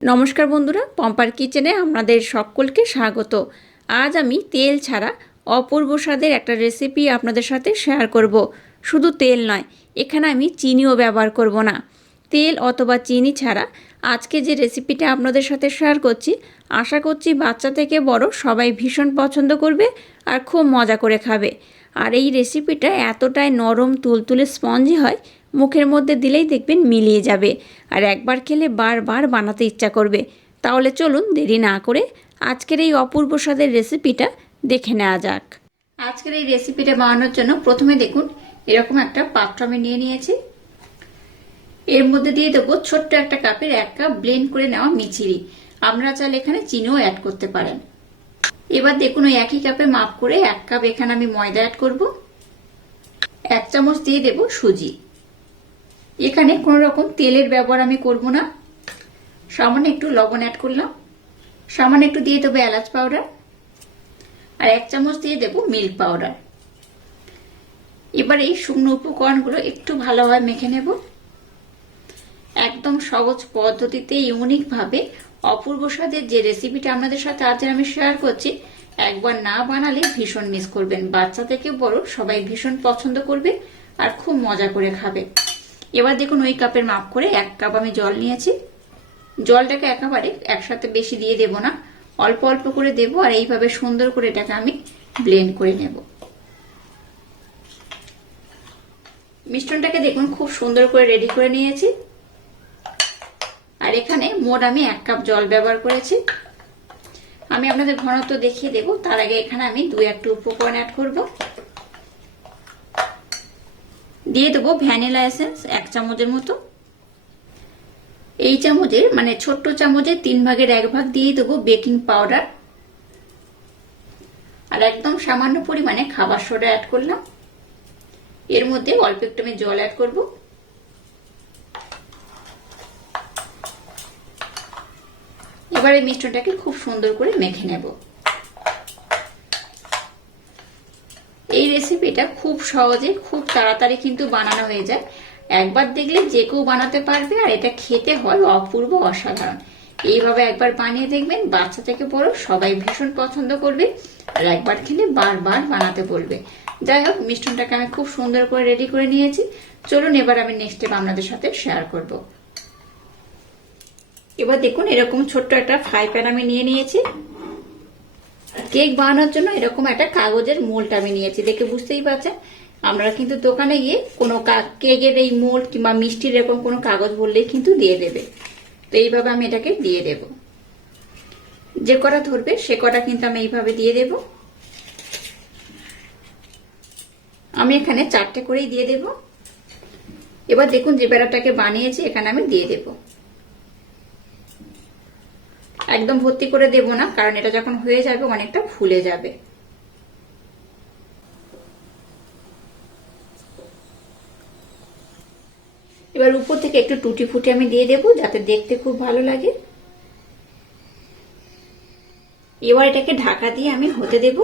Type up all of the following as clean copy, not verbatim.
নমস্কার বন্ধুরা, পম্পার কিচেনে আপনাদের সকলকে স্বাগত। আজ আমি তেল ছাড়া অপূর্ব স্বাদের একটা রেসিপি আপনাদের সাথে শেয়ার করব। শুধু তেল নয়, এখানে আমি চিনিও ব্যবহার করব না। তেল অথবা চিনি ছাড়া আজকে যে রেসিপিটা আপনাদের সাথে শেয়ার করছি, আশা করছি বাচ্চা থেকে বড় সবাই ভীষণ পছন্দ করবে আর খুব মজা করে খাবে। আর এই রেসিপিটা এতটাই নরম তুলতুলে স্পঞ্জি হয়, মুখের মধ্যে দিলেই দেখবেন মিলিয়ে যাবে আর একবার খেলে বারবার বানাতে ইচ্ছা করবে। তাহলে চলুন দেরি না করে আজকের এই অপূর্ব স্বাদের রেসিপিটা দেখে নেওয়া যাক। আজকের এই রেসিপিটা বানানোর জন্য প্রথমে দেখুন এরকম একটা পাত্র আমি নিয়ে নিয়েছি। এর মধ্যে দিয়ে দেবো ছোট্ট একটা কাপের 1 কাপ ব্লেন্ড করে নেওয়া মিচিরি। আপনারা চাইলে এখানে চিনিও অ্যাড করতে পারেন। এবার দেখুন ওই একই কাপে মাপ করে 1 কাপ এখানে আমি ময়দা অ্যাড করব। 1 চামচ দিয়ে দেব সুজি। এখানে কোনো রকম তেলের ব্যবহার আমি করব না। সামান্য একটু লবণ অ্যাড করলাম, সামান্য একটু দিয়ে দেবো এলাচ পাউডার আর 1 চামচ দিয়ে দেব মিল্ক পাউডার। এবার এই শুকনো উপকরণগুলো একটু ভালোভাবে মেখে নেব। একদম সহজ পদ্ধতিতে ইউনিক ভাবে অপূর্ব স্বাদের যে রেসিপিটা আপনাদের সাথে আজ আমি শেয়ার করছি, একবার না বানালে ভীষণ মিস করবেন। বাচ্চা থেকে বড় সবাই ভীষণ পছন্দ করবে আর খুব মজা করে খাবে। এবার দেখুন ওই কাপের মাপ করে 1 কাপ আমি জল নিয়েছি। জলটাকে একেবারে একসাথে বেশি দিয়ে দেব না, অল্প অল্প করে দেব আর এইভাবে সুন্দর করে এটাকে আমি ব্লেন্ড করে নেব। মিশ্রণটাকে দেখুন খুব সুন্দর করে রেডি করে নিয়েছি। আর এখানে মোট আমি 1 কাপ জল ব্যবহার করেছি। আমি আপনাদের ঘনত্ব দেখিয়ে দেব, তার আগে এখানে আমি 2-1টা উপকরণ অ্যাড করব। দিয়ে দেবো ভ্যানিলা এসেন্স 1 চামচের মতো। এই চামচের মানে ছোট্ট চামচের 3 ভাগের 1 ভাগ দিয়ে দেবো বেকিং পাউডার আর একদম সামান্য পরিমাণে খাবার সোডা অ্যাড করলাম। এর মধ্যে অল্প একটু আমি জল অ্যাড করব। এবার এই মিশ্রণটাকে খুব সুন্দর করে মেখে নেব। এই রেসিপিটা খুব সহজে খুব তাড়াতাড়ি কিন্তু বানানো হয়ে যায়। একবার দেখলে যে কেউ বানাতে পারবে আর এটা খেতে হয় অপূর্ব অসাধারণ। এইভাবে একবার বানিয়ে দেখবেন, বাচ্চা থেকে বড় সবাই ভীষণ পছন্দ করবে আর একবার খেলে বারবার বানাতে বলবে। যাই হোক, মিশ্রণটাকে আমি খুব সুন্দর করে রেডি করে নিয়েছি। চলুন এবার আমি নেক্সট স্টেপ আপনাদের সাথে শেয়ার করব। এবার দেখুন এরকম ছোট্ট একটা ফ্রাই প্যান আমি নিয়ে নিয়েছি। কেক বানানোর জন্য এরকম একটা কাগজের মোল্ড আমি নিয়েছি, দেখে বুঝতেই পারছেন। আপনারা কিন্তু দোকানে গিয়ে কোনো কেকের এই মোল্ড কিংবা মিষ্টির এরকম কোনো কাগজ বললেই কিন্তু দিয়ে দেবে। তো এইভাবে আমি এটাকে দিয়ে দেব। যে কটা ধরবে সে কটা কিন্তু আমি এইভাবে দিয়ে দেব। আমি এখানে 4টে করেই দিয়ে দেব। এবার দেখুন যে ব্যাটারটাকে বানিয়েছি এখানে আমি দিয়ে দেব। একদম ভর্তি করে দেব না, কারণ এটা যখন হয়ে যাবে অনেকটা ফুলে যাবে। এবার উপর থেকে একটু টুটি ফুটি আমি দিয়ে দেব, যাতে দেখতে খুব ভালো লাগে। এবার এটাকে ঢাকা দিয়ে আমি হতে দেব।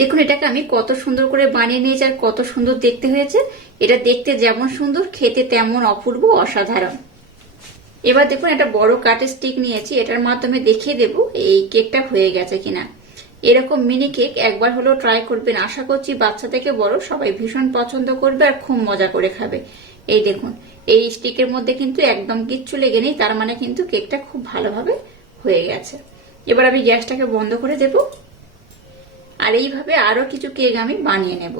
দেখুন এটাকে আমি কত সুন্দর করে বানিয়ে নিয়েছি আর কত সুন্দর দেখতে হয়েছে। এটা দেখতে যেমন সুন্দর, খেতে তেমন অপূর্ব অসাধারণ। এবার দেখুন একটা বড় কাঠের স্টিক নিয়েছি, এটার মাধ্যমে দেখিয়ে দেব এই কেকটা হয়ে গেছে কিনা। এরকম মিনি কেক একবার হলেও ট্রাই করবেন, আশা করছি বাচ্চা থেকে বড় সবাই ভীষণ পছন্দ করবে আর খুব মজা করে খাবে। এই দেখুন এই স্টিকের মধ্যে কিন্তু একদম কিচ্ছু লেগে নেই, তার মানে কিন্তু কেকটা খুব ভালোভাবে হয়ে গেছে। এবার আমি গ্যাসটাকে বন্ধ করে দেব আর এইভাবে আরো কিছু কেক আমি বানিয়ে নেব।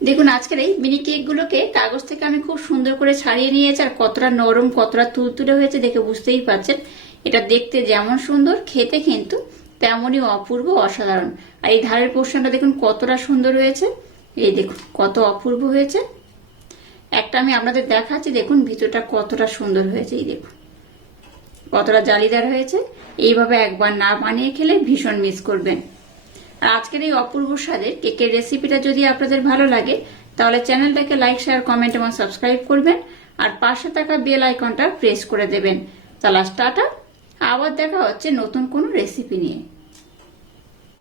দেখুন আজকের এই মিনি কেক গুলোকে কাগজ থেকে আমি খুব সুন্দর করে ছাড়িয়ে নিয়েছি আর কতটা নরম কতটা তুলতুলে হয়েছে দেখে বুঝতেই পারছেন। এটা দেখতে যেমন সুন্দর, খেতে কিন্তু তেমনই অপূর্ব অসাধারণ। আর এই ধারের পোর্শনটা দেখুন কতটা সুন্দর হয়েছে, এই দেখুন কত অপূর্ব হয়েছে। একটা আমি আপনাদের দেখাচ্ছি, দেখুন ভিতরটা কতটা সুন্দর হয়েছে, এই দেখুন কতটা জালিদার হয়েছে। এইভাবে একবার না বানিয়ে খেলে ভীষণ মিস করবেন। আর আজকের এই অপূর্ব স্বাদের কেকের রেসিপিটা যদি আপনাদের ভালো লাগে তাহলে চ্যানেলটাকে লাইক, শেয়ার, কমেন্ট এবং সাবস্ক্রাইব করবেন আর পাশে থাকা বেল আইকনটা প্রেস করে দেবেন। তাহলে টাটা, আবার দেখা হচ্ছে নতুন কোনো রেসিপি নিয়ে।